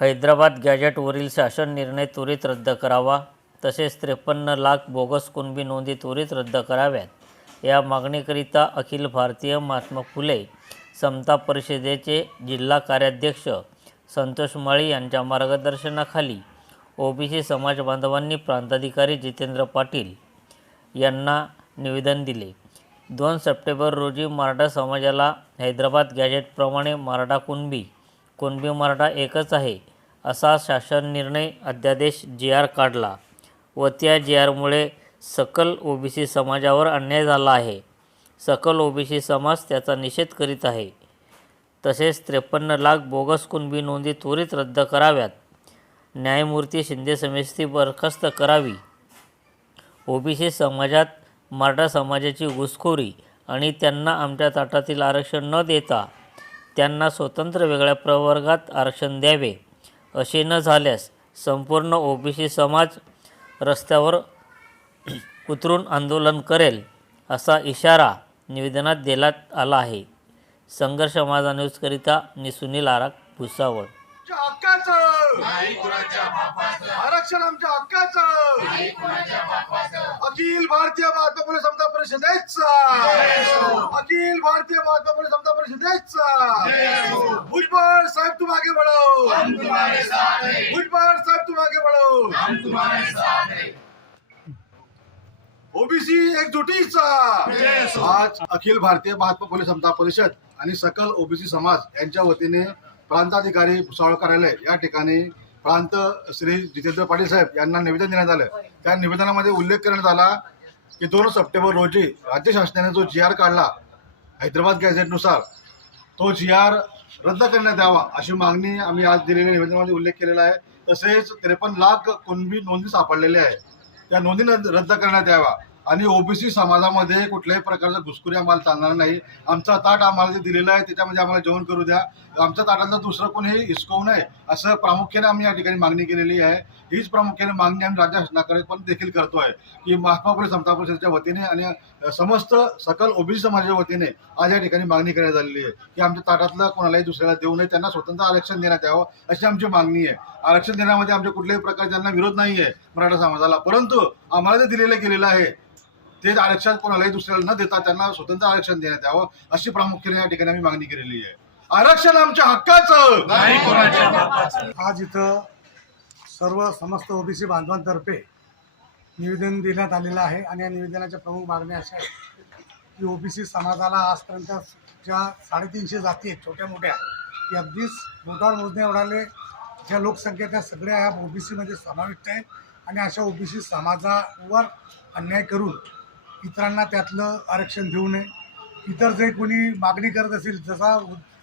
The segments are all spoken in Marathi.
हैदराबाद गॅजेटवरील शासन निर्णय त्वरित रद्द करावा तसेच त्रेपन्न लाख बोगस कुणबी नोंदी त्वरित रद्द कराव्यात. या मागणीकरिता अखिल भारतीय महात्मा फुले समता परिषदेचे जिल्हा कार्याध्यक्ष संतोष माळी यांच्या मार्गदर्शनाखाली ओबीसी समाज बांधवांनी प्रांताधिकारी जितेंद्र पाटील यांना निवेदन दिले. दोन सप्टेंबर रोजी मराठा समाजाला हैदराबाद गॅजेटप्रमाणे मराठा कुणबी कुणबी मराठा एकच आहे असा शासन निर्णय अध्यादेश जी आर काढला. व त्या जी आरमुळे सकल ओबीसी समाजावर अन्याय झाला आहे. सकल ओबीसी समाज त्याचा निषेध करीत आहे. तसेच त्रेपन्न लाख बोगस कुणबी नोंदी त्वरित रद्द कराव्यात. न्यायमूर्ती शिंदे समिती बरखास्त करावी. ओबीसी समाजात मराठा समाजाची घुसखोरी आणि त्यांना आमच्या ताटातील आरक्षण न देता त्यांना स्वतंत्र वेगळ्या प्रवर्गात आरक्षण द्यावे. असे न झाल्यास संपूर्ण ओबीसी समाज रस्त्यावर उतरून आंदोलन करेल असा इशारा निवेदनात देण्यात आला आहे. संघर्ष माझा न्यूजकरिता मी सुनील आराक भुसावळ. आमच्या हक्काचं. आरक्षण आमच्या हक्काचं. अखिल भारतीय महात्मा फुले समता परिषदेचा अखिल भारतीय महात्मा फुले समता परिषदेचा भुजबळ साहेब तुम आगे बढ़ो भुजबळ साहेब तुम आगे बढ़ो ओबीसी एकजुटीचा. आज अखिल भारतीय महात्मा फुले समता परिषद आणि सकल ओबीसी समाज यांच्या वतीने प्रांताधिकारी भुसावळ कार्यालय या ठिकाणी प्रांत श्री जितेंद्र पाटील साहेब यांना निवेदन देण्यात आलं. त्या निवेदनामध्ये उल्लेख करण्यात आला की दोन सप्टेंबर रोजी राज्य शासनाने जो जी आर काढला हैदराबाद गॅझेटनुसार तो जी आर रद्द करण्यात यावा अशी मागणी आम्ही आज दिलेल्या निवेदनामध्ये उल्लेख केलेला आहे. तसेच त्रेपन्न लाख कुणबी नोंदी सापडलेल्या आहे त्या नोंदी रद्द रद्द करण्यात यावा आणि ओबीसी समाजामध्ये कुठल्याही प्रकारचा घुसखोरी आम्हाला चालणार नाही. आमचा ताट आम्हाला जे दिलेलं आहे त्याच्यामध्ये आम्हाला जेवण करू द्या. आमच्या ताटातलं दुसरं कोणीही हिसकवू नये असं प्रामुख्याने आम्ही या ठिकाणी मागणी केलेली आहे. हीच प्रामुख्याने मागणी आम्ही राज्य शासनाकडे पण देखील करतो आहे की महात्मा फुले समता परिषदेच्या वतीने आणि समस्त सकल ओबीसी समाजाच्या वतीने आज या ठिकाणी मागणी करण्यात आलेली आहे की आमच्या ताटातलं कोणालाही दुसऱ्याला देऊ नये त्यांना स्वतंत्र आरक्षण देण्यात यावं अशी आमची मागणी आहे. आरक्षण देण्यामध्ये आमच्या कुठल्याही प्रकारचे त्यांना विरोध नाही आहे मराठा समाजाला परंतु आम्हाला जे दिलेलं गेलेलं आहे ते आरक्षण कोणालाही दुसऱ्याला न देता त्यांना स्वतंत्र आरक्षण देण्यात यावं अशी प्रामुख्याने या ठिकाणी आम्ही मागणी केलेली आहे. आरक्षण आमच्या हक्काचं! आज इथं सर्व समस्त ओबीसी बांधवांतर्फे निवेदन देण्यात आलेलं आहे आणि या निवेदनाच्या प्रमुख मागण्या अशा आहेत की ओबीसी समाजाला आजपर्यंत ज्या साडेतीनशे जाती आहेत छोट्या मोठ्या की अगदीच बोटावर मोजणे एवढाले ज्या लोकसंख्या त्या सगळ्या ह्या ओबीसीमध्ये समाविष्ट आहेत. आणि अशा ओबीसी समाजावर अन्याय करून इतरांना त्यातलं आरक्षण देऊ नये. इतर जे कोणी मागणी करत असेल जसा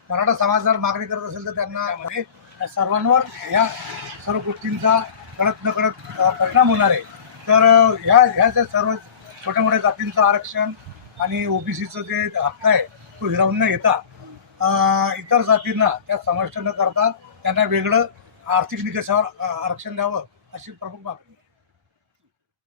मराठा समाज जर मागणी करत असेल तर त्यांना सर्वांवर ह्या सर्व गोष्टींचा कळत न कळत परिणाम होणार आहे. तर ह्या ह्या ज्या सर्व छोट्या मोठ्या जातींचं आरक्षण आणि ओबीसीचं जे हक्क आहे तो हिरावून न घेता इतर जातींना त्यात समाविष्ट न करता त्यांना वेगळं आर्थिक निकषावर आरक्षण द्यावं अशी प्रमुख मागणी